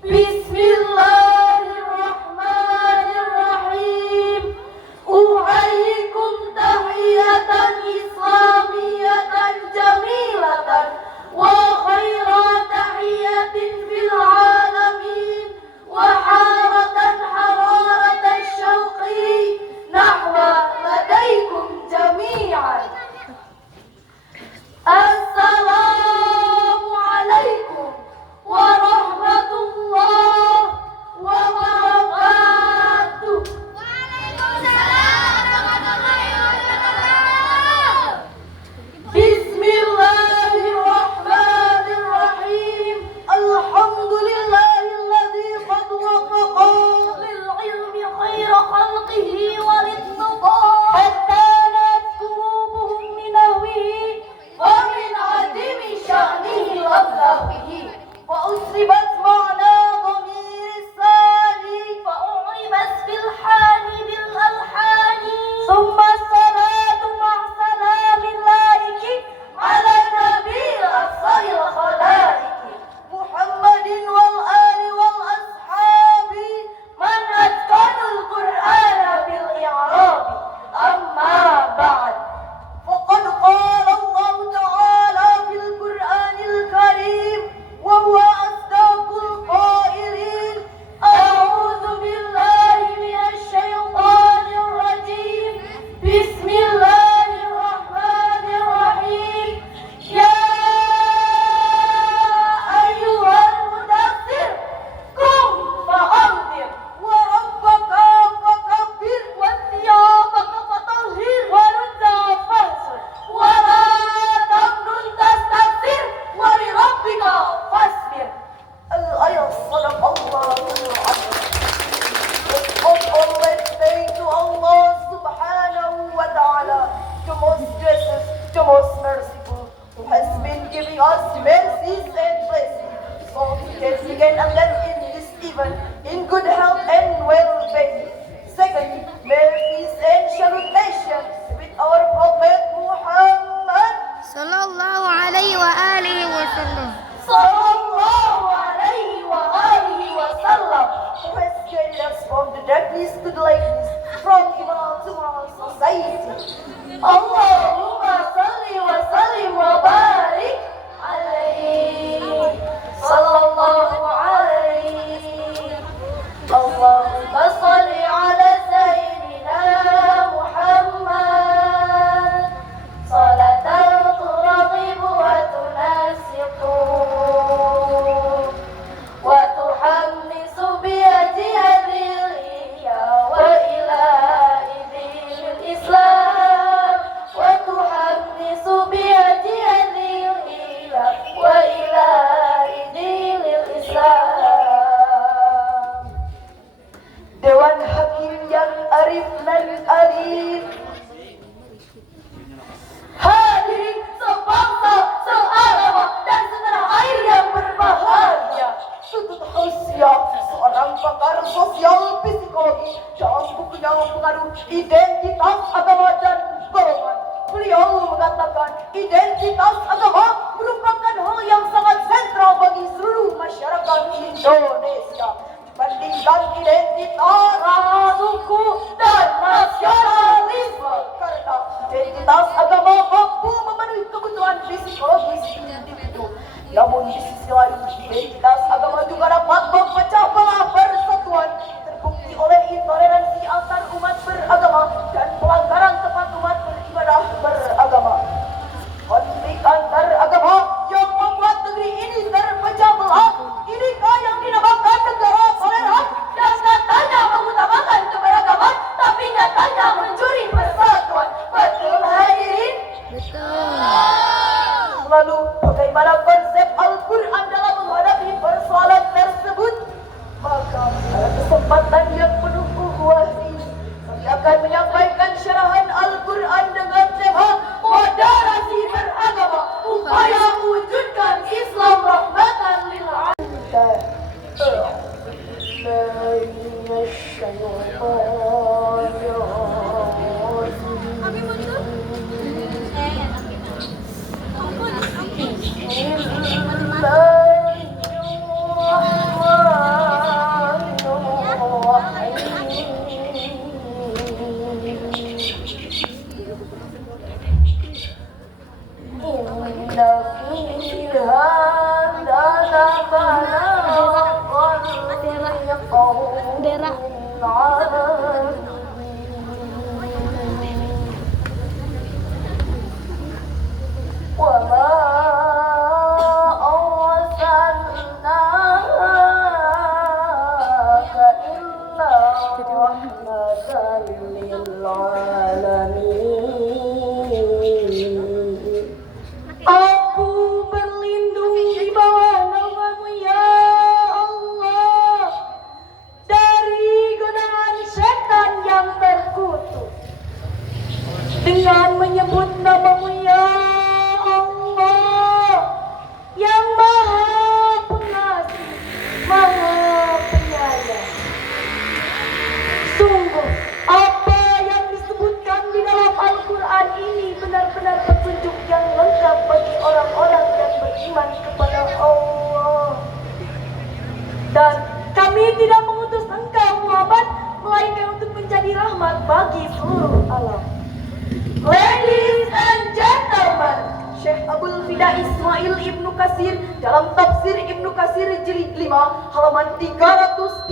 Bismillahirrahmanirrahim. Uhayyikum tahiyatan islamiyatan jamilatan wa khaira tahiyatin fil alamin wa haratan hararatan syauqi nahwa ladaikum jami'an. Assalamu alaikum warahmatullahi wabarakatuh. Bismillahirrahmanirrahim. Alhamdulillahilladzi qad wafaqa lil ilmi khaira khalqihi walidnuqa hatta nadkurubuhum min ahwihi wa min adimi sya'nihi lablahihi wa usribat ma'na dhamir sani fa u'ribat fil hani bil alhani summa salatu ma'salamin laiki ala nabil asayil khalaiki Muhammadin wal ali wal ashabi man atqanul qur'ana bil i'rabi amma ba'd faqad qala Allah ta'ala fil qur'anil karim wa huwa asdaqul qailin a'udzu billahi minasy syaithanir rajim bismillahirrahmanirrahim ya ayyuhal mudaththir qum fa'anzir wa rabbaka fakabbir wa thiyabaka fatahhir wa rujza fahsur wa la tamnun tastakthir wa li rabbika fasbir. Al-ayat sadaqallahul azim. Of all let's thank to Allah subhanahu wa ta'ala, the most gracious, the most merciful, who has been giving us mercies and blessings, so we can begin and live in this even in good health and well-being. Secondly, may peace and salutation with our Prophet Muhammad Sallallahu alaihi wa alihi wasallam. sallallahu alaihi wa alihi wasallam, who has guided us from the darkness to the lightness, from evil to moral society. Allahumma salli wa sallim wa barik alaihi sallallahu alaihi. Allahumma salli ala sayyidina Muhammad salatan turaghibu wa tunasiqu wa tuhammisu bi'ajihadil iya wa ila idil islam wa tuhammisu bi'ajihadil iya wa ila idil islam. Dewan Hakim yang arif dan alim, hadirin sebangsa, seagama dan setanah air yang berbahagia. Sutut Hausia, seorang pakar sosial psikologi, dalam bukunya Pengaruh Identitas Agama dan Golongan, beliau mengatakan identitas agama merupakan hal yang sangat sentral bagi seluruh masyarakat Indonesia dibandingkan identitas suku dan nasionalisme, karena identitas agama mampu memenuhi kebutuhan psikologis individu. Namun di sisi lain, identitas agama juga dapat memecah belah persatuan, terbukti oleh intoleransi antar umat beragama dan pelanggaran tempat umat beribadah beragama. Konflik antar agama yang membuat negeri ini terpecah belah, inikah yang dinamakan negara toleran yang katanya mengutamakan keberagaman tapi nyatanya mencuri persatuan. Betul hadirin? Betul. Lalu bagaimana konsep Al-Quran dalam menghadapi persoalan tersebut? Maka pada kesempatan yang penuh ukhuwah ini, kami akan menyampaikan syarahan Al-Quran dengan tema moderasi beragama, upaya mewujudkan Islam rahmatan lil alamin. Katsir dalam tafsir Ibnu Katsir jilid 5 halaman 338.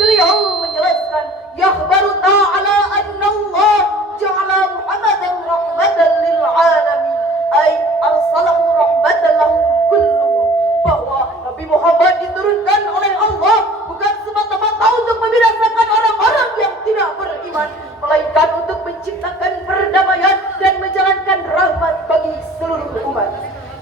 Beliau menjelaskan, yakhbaru ta'ala anna Allah ja'ala Muhammadan rahmatan lil alamin, ay arsalahu rahmatan lahum kulluhum, bahwa Nabi Muhammad diturunkan oleh Allah bukan semata-mata untuk membinasakan orang-orang yang tidak beriman, melainkan untuk menciptakan perdamaian dan menjalankan rahmat bagi seluruh umat.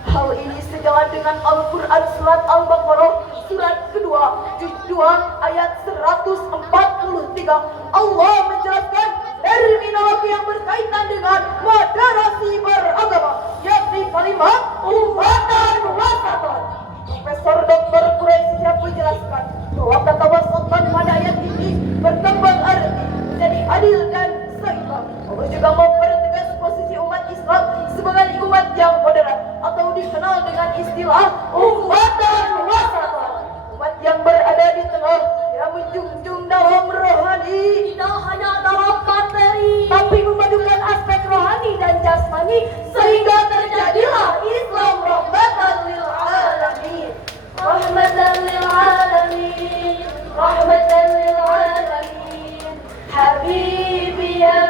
Hal ini sejalan dengan Al-Quran surat Al-Baqarah surat kedua juz 2 ayat 143. Allah menjelaskan terminologi yang berkaitan dengan moderasi beragama, yakni kalimat ummatan wasatan. Profesor Dr. Quraisy menjelaskan bahwa kata wasatan pada ayat ini berkembang arti menjadi adil dan seimbang. Allah juga mempertegas posisi umat Islam sebagai umat yang moderat atau dikenal dengan istilah ummatan wasatan, umat yang berada di tengah, yang menjunjung dalam rohani, tidak hanya dalam materi, tapi memadukan aspek rohani dan jasmani, sehingga terjadilah Islam rahmatan lil alamin, rahmatan lil alamin, rahmatan lil alamin. Habibi ya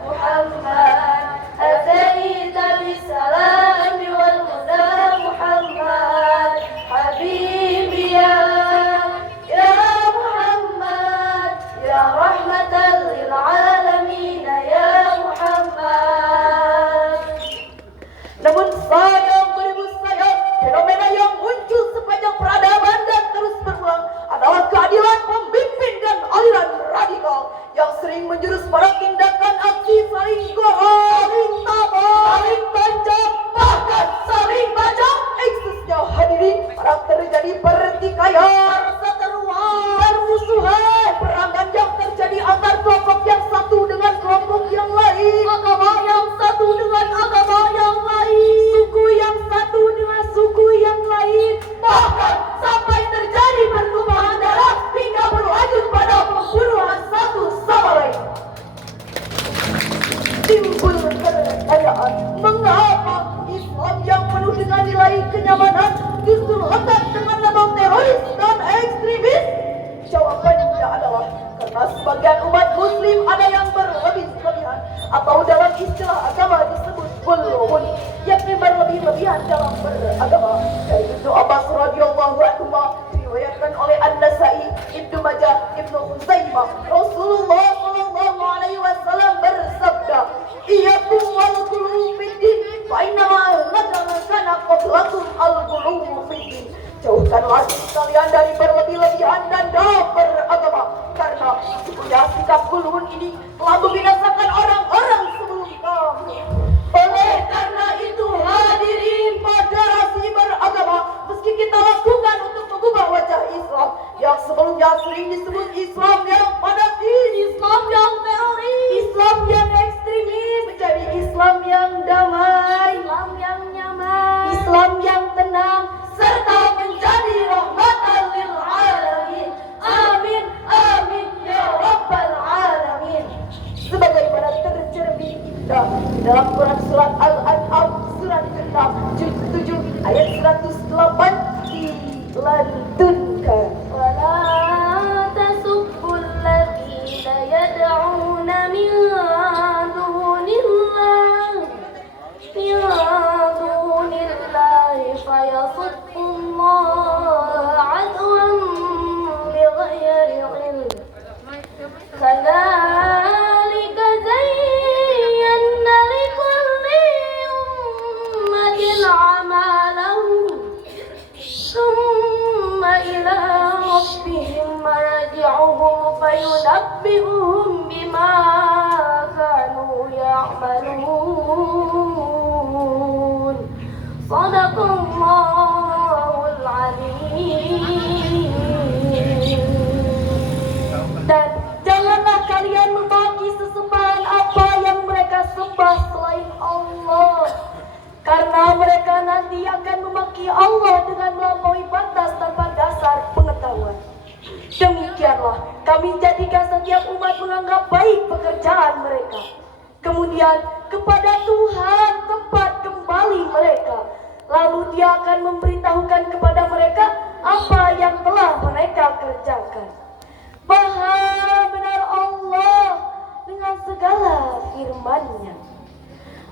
Muhammad, ataita bisalam wal huda Muhammad. Habibi ya Muhammad, ya rahmatan lil alamin ya Muhammad. Namun sayang beribu sayang, fenomena yang muncul sepanjang peradaban dan terus berulang adalah keadilan pemimpin dan aliran radikal yang sering menjurus pada tindakan aksi saling gorong, saling tabok, saling tancap, bahkan saling bacok. Eksesnya hadirin, para terjadi pertikaian, perseteruan, permusuhan, perangan yang terjadi antar kelompok yang satu dengan kelompok yang lain, agama yang satu dengan agama yang lain, suku yang satu dengan suku yang lain, bahkan sampai terjadi pertumpahan darah hingga berlanjut pada pembunuhan satu sama lain. Timbul pertanyaan, mengapa Islam yang penuh dengan nilai kenyamanan justru lekat dengan label teroris dan ekstremis? Jawabannya adalah karena sebagian umat muslim ada yang berlebih-lebihan, atau dalam istilah agama disebut gulun, yakni berlebih-lebihan dalam beragama. Dari Ibnu Abbas radhiyallahu anhu diriwayatkan oleh An-Nasa'i, Ibnu Majah, Ibnu Khuzaimah, Rasulullah sallallahu alaihi wasallam bersabda, "Iyyakum wal ghuluw fid din, fa inna ma kana qablakum al-ghuluw fid din." Jauhkanlah kalian dari berlebih-lebihan dan dalam beragama, karena sesungguhnya sikap gulun ini telah membinasakan orang-orang sebelum kamu. Oleh karena itu hadirin, moderasi beragama meski kita lakukan untuk mengubah wajah Islam yang sebelumnya sering disebut Islam yang fanatik, Islam yang teroris, Islam yang ekstremis, menjadi Islam yang damai, Islam yang nyaman, Islam yang tenang, serta menjadi rahmatan lil alamin. Amin, amin ya rabbal alamin. Sebagaimana tercermin indah dalam Quran surat Al-An'am surat ke-6 juz 7 ayat 108, dilantunkan, wala tasubbul ladzina yad'una min dunillahi fayasubbullaha adwan bighairi ilm. Kadzalika zayyana likulli ummatin 'amalahum thumma ila rabbihim marji'uhum fayunabbi'uhum bima kanu ya'malun. Sadaqallahul Azim. Dan janganlah kalian memaki sesembahan apa yang mereka sembah selain Allah, karena mereka nanti akan memaki Allah dengan melampaui batas tanpa dasar pengetahuan. Demikianlah kami jadikan setiap umat menganggap baik pekerjaan mereka. Kemudian kepada Tuhan tempat kembali mengenali mereka. Lalu dia akan memberitahukan kepada mereka apa yang telah mereka kerjakan. Maha benar Allah dengan segala firman-Nya.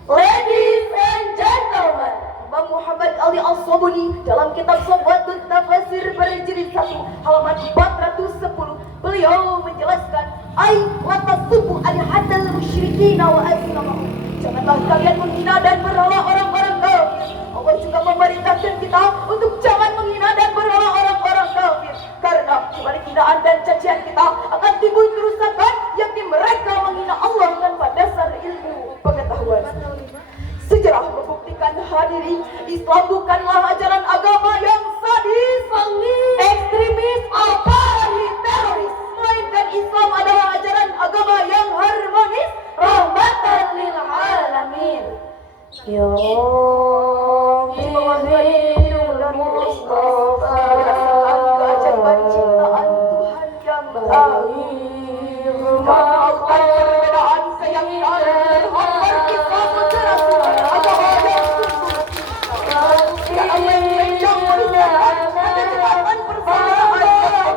Ladies and gentlemen, Imam Muhammad Ali As-Sabuni dalam kitab Sofatun Tafasir berjilid 1 halaman 410 beliau menjelaskan la tasubbu al-haddal musyrikina wa asnamahum. Janganlah kalian menghina dan berhala orang-orang kafir. Allah juga memerintahkan kita untuk jangan menghina dan berhala orang-orang kafir, karena dibalik hinaan dan cacian kita akan timbul kerusakan, yakni mereka menghina Allah tanpa dasar ilmu pengetahuan. Sejarah membuktikan hadirin, Islam bukanlah ajaran agama yang sadis, ekstremis, apalagi teroris, melainkan Islam adalah ajaran agama yang harmonis, rahmatan lil alamin. Ya keajaiban ciptaan Tuhan yang baik, memaafkan perbedaan keyakinan, hambar Islam mencerahkan agama yang sungguh. Ya Allah yang memuliakan kenikmatan persaudaraan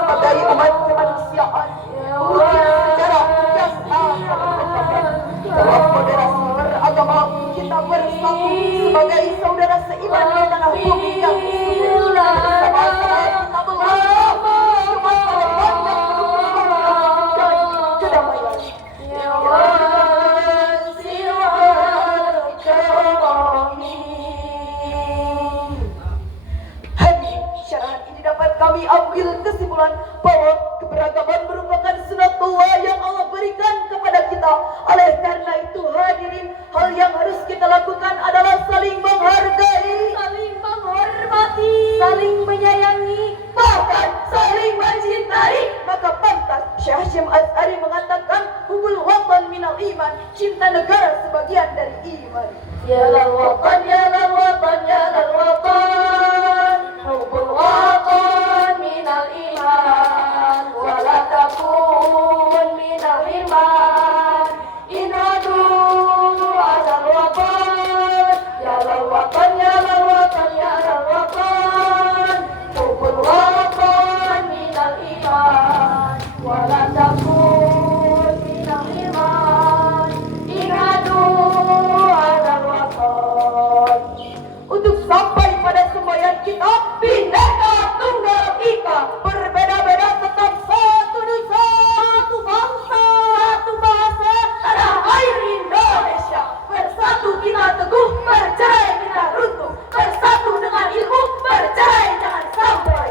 sebagai umat kemanusiaan, bukti sejarah yang akan mencapai dalam moderasi beragama kita bersatu sebagai saudara seiman di tanah bumi yang bersama-sama kita melangkah ke masa depan yang penuh kebahagiaan dan kedamaian. Hadirin, syarahan ini dapat kami ambil kesimpulan bahwa keberagaman merupakan sunatullah yang Allah berikan kepada kita. Oleh karena itu hadirin, hal yang harus kita lakukan adalah saling menghargai, saling menghormati, saling menyayangi, bahkan saling mencintai. Maka pantas Syekh Hasyim Asy'ari mengatakan hubul watan minal iman, cinta negara sebagian dari iman. Ya lal watan, ya lal watan, ya lal watan, hubul watan minal iman, wala takun minal iman. Inadu asal watan, ya lal watan, ya lal watan, ya lal watan, hubul watan minal iman, wala takun minal iman. Inadu asal watan. Untuk sampai pada semboyan kita, Bhinneka Tunggal Ika, berbeda-beda tetap satu nusa, satu bangsa, satu bahasa, tanah air Indonesia. Bersatu kita teguh, bercerai kita runtuh. Bersatu dengan ilmu, bercerai jangan sampai.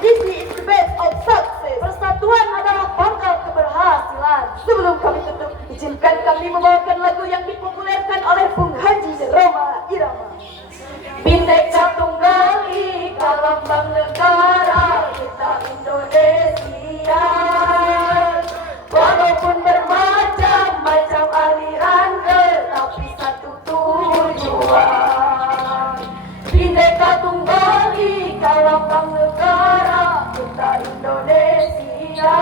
This is the best of success. Persatuan adalah pangkal keberhasilan. Sebelum kami tutup, izinkan kami membawakan lagu yang dipopulerkan oleh Bung Haji Roma Irama. Bhinneka Tunggal Ika, lambang negara kita Indonesia. Walaupun bermacam-macam aliran, tetapi satu tujuan. Bhinneka Tunggal Ika, lambang negara kita Indonesia.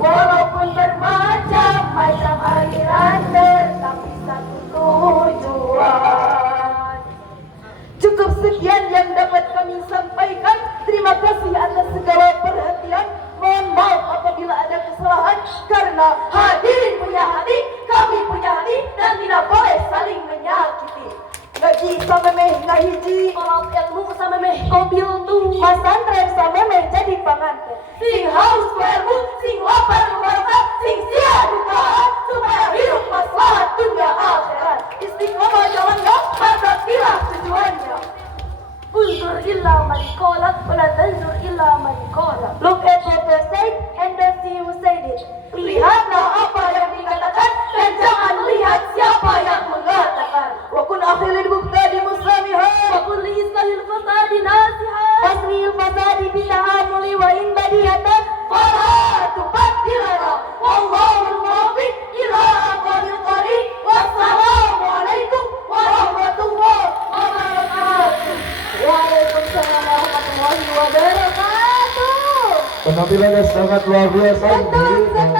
Walaupun bermacam-macam aliran, tetapi satu tujuan. Cukup sekian yang dapat kami sampaikan. Terima kasih atas segala perhatian. Mohon maaf apabila ada kesalahan, karena hadirin punya hati, kami punya hati, dan tidak boleh saling menyakiti. Ngaji samemeh ngahiji, kolot ilmu samemeh kobil tuh, masantren samemeh jadi panganten. Sing haus ku ilmu, sing lapar ku barokah, sing sia duka, supaya hidup maslahat dunia akhirat. Istiqomah jalannya, maka kira tujuannya. Unzur illa man qala, wala tanzur illa man qala. Look at what they said and then see who said it. Lihatlah apa yang dikatakan dan jangan lihat siapa yang mengatakan. Wa kun akhilil mubtadi muslimiha, wa kun li islahil fasadi nasiha, wasmil fasadi bitahamuli wa in badiyatan, fala tubaddilana, wallahul muwaffiq ila aqwamil thariq. Wassalamu alaikum warahmatullahi wabarakatuh. Waalaikumsalam warahmatullahi wabarakatuh. Penampilannya sangat luar biasa. Betul sekali.